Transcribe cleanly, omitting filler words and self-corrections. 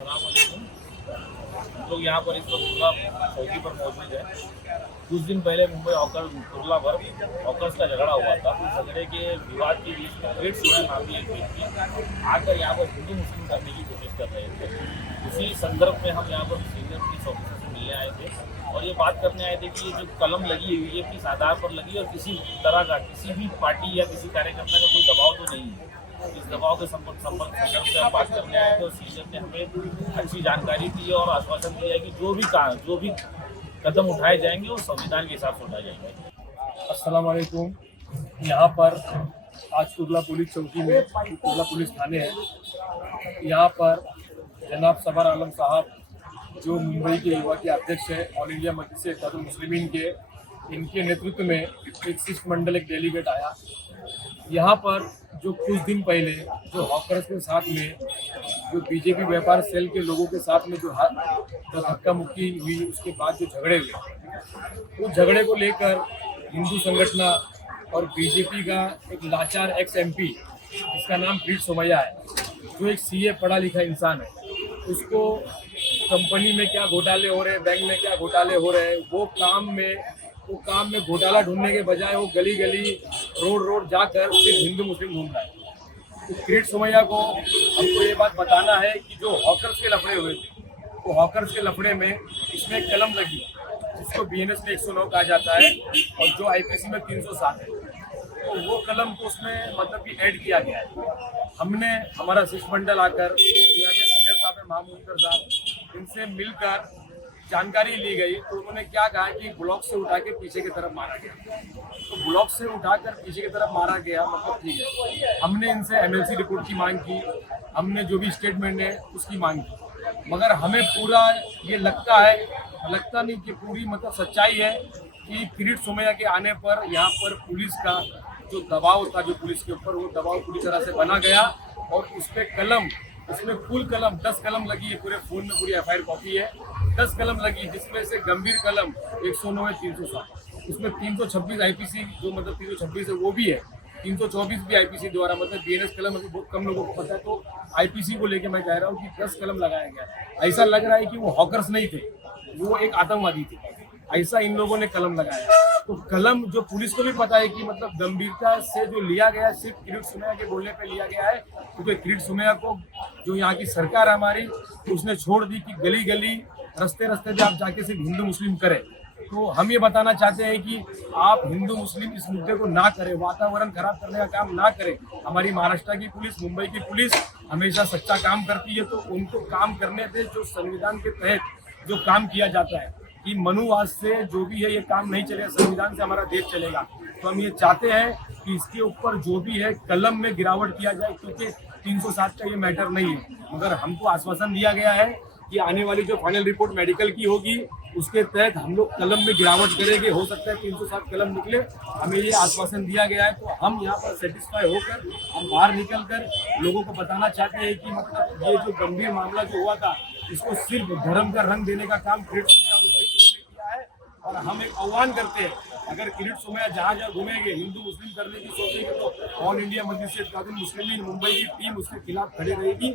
हम लोग यहाँ पर इस वक्त कुर्ला चौकी पर मौजूद है। कुछ दिन पहले मुंबई कुर्ला पर हॉकर्स का झगड़ा हुआ था। उस झगड़े के विवाद के बीच में ग्रेट सोना नामी एक व्यक्ति आकर यहाँ पर हिंदू मुस्लिम करने की कोशिश कर रहे थे। उसी संदर्भ में हम यहाँ पर सीनियर पुलिस ऑफिसर से मिलने आए थे और ये बात करने आए थे कि ये जो कलम लगी हुई है किस आधार पर लगी और किसी तरह का किसी भी पार्टी या किसी कार्यकर्ता का कोई दबाव तो नहीं है। इस दबाव के संदर्भ से हम बात करने आए थे और सीनियर ने हमें अच्छी जानकारी दी और आश्वासन दिया है कि जो भी कदम उठाए जाएंगे वो संविधान के हिसाब से उठाए जाएंगे। अस्सलाम वालेकुम। यहाँ पर आज कुर्ला पुलिस चौकी में कुर्ला पुलिस थाने है। यहाँ पर जनाब सबर आलम साहब जो मुंबई के युवा के अध्यक्ष है, ऑल इंडिया मजलिस इत्तेहादुल मुस्लिमीन के, इनके नेतृत्व में एक शिष्टमंडल एक डेलीगेट आया। यहाँ पर जो कुछ दिन पहले जो हॉकर्स के साथ में जो बीजेपी व्यापार सेल के लोगों के साथ में जो धक्का मुक्की हुई, उसके बाद जो झगड़े हुए, उस झगड़े को लेकर हिंदू संगठन और बीजेपी का एक लाचार एक्स एमपी जिसका नाम प्रीत सोमैया है, जो एक सीए पढ़ा लिखा इंसान है, उसको कंपनी में क्या घोटाले हो रहे हैं, बैंक में क्या घोटाले हो रहे हैं, वो काम में घोटाला ढूंढने के बजाय वो गली गली रोड जाकर सिर्फ हिंदू मुस्लिम ढूंढ रहा है। तो प्रीत सोमैया को हमको ये बात बताना है कि जो हॉकर्स के लफड़े हुए थे, वो हॉकर्स के लफड़े में इसमें एक कलम लगी जिसको बीएनएस में 109 कहा जाता है और जो आईपीसी में 307 है। तो वो कलम को उसमें मतलब कि ऐड किया गया है। हमने हमारा शिष्टमंडल आकर यहाँ के सीनियर साहब है महमूद साहब, इनसे मिलकर जानकारी ली गई तो उन्होंने क्या कहा कि ब्लॉक से उठा के पीछे की तरफ मारा गया। तो ब्लॉक से उठाकर पीछे की तरफ मारा गया मतलब ठीक है। हमने इनसे एमएलसी रिपोर्ट की मांग की, हमने जो भी स्टेटमेंट है उसकी मांग की, मगर हमें पूरा ये लगता नहीं कि पूरी मतलब सच्चाई है कि प्रीत सोमैया के आने पर यहाँ पर पुलिस का जो दबाव था, जो पुलिस के ऊपर, वो दबाव पूरी तरह से बना गया और उस पर कलम, उसमें फुल कलम 10 कलम लगी है, पूरे फोन में पूरी एफआईआर कॉपी है, 10 कलम लगी, जिसमें से गंभीर कलम 109 है, 307, उसमें 326 आईपीसी जो मतलब 326 है वो भी है, 324 भी आईपीसी द्वारा मतलब बीएनएस कलम अभी बहुत कम लोगों को पता है। तो आईपीसी को लेके मैं कह रहा हूँ कि 10 कलम लगाया गया। ऐसा लग रहा है कि वो हॉकर्स नहीं थे, वो एक आतंकवादी थे, ऐसा इन लोगों ने कलम लगाया। तो कलम जो पुलिस को भी पता है कि मतलब गंभीरता से जो लिया गया सिर्फ प्रीत सोमैया के बोलने पे लिया गया है, क्योंकि प्रीत सोमैया को जो यहाँ की सरकार हमारी उसने छोड़ दी कि गली गली रास्ते पे आप जाके सिर्फ हिंदू मुस्लिम करें। तो हम ये बताना चाहते हैं कि आप हिंदू मुस्लिम इस मुद्दे को ना करें, वातावरण खराब करने का काम ना करें। हमारी महाराष्ट्र की पुलिस, मुंबई की पुलिस हमेशा सच्चा काम करती है, तो उनको काम करने दे। जो संविधान के तहत जो काम किया जाता है कि मनुवाद से जो भी है ये काम नहीं चलेगा, संविधान से हमारा देश चलेगा। तो हम ये चाहते हैं कि इसके ऊपर जो भी है कलम में गिरावट किया जाए, क्योंकि 307 का ये मैटर नहीं है। मगर हमको आश्वासन दिया गया है कि आने वाली जो फाइनल रिपोर्ट मेडिकल की होगी उसके तहत हम लोग कलम में गिरावट करेंगे। हो सकता है 307 कलम निकले, हमें ये आश्वासन दिया गया है। तो हम यहाँ पर सेटिस्फाई होकर हम बाहर निकल कर लोगों को बताना चाहते हैं कि मतलब ये जो गंभीर मामला जो हुआ था, इसको सिर्फ धर्म का रंग देने का काम प्रीत सोमैया उसने किया है। और हम एक आह्वान करते हैं, अगर प्रीत सोमैया जहाँ घूमेंगे हिंदू मुस्लिम करने की सोचेंगे तो ऑल इंडिया मजलिस इत्तेहादुल मुस्लिमीन मुंबई की टीम उसके खिलाफ खड़ी रहेगी।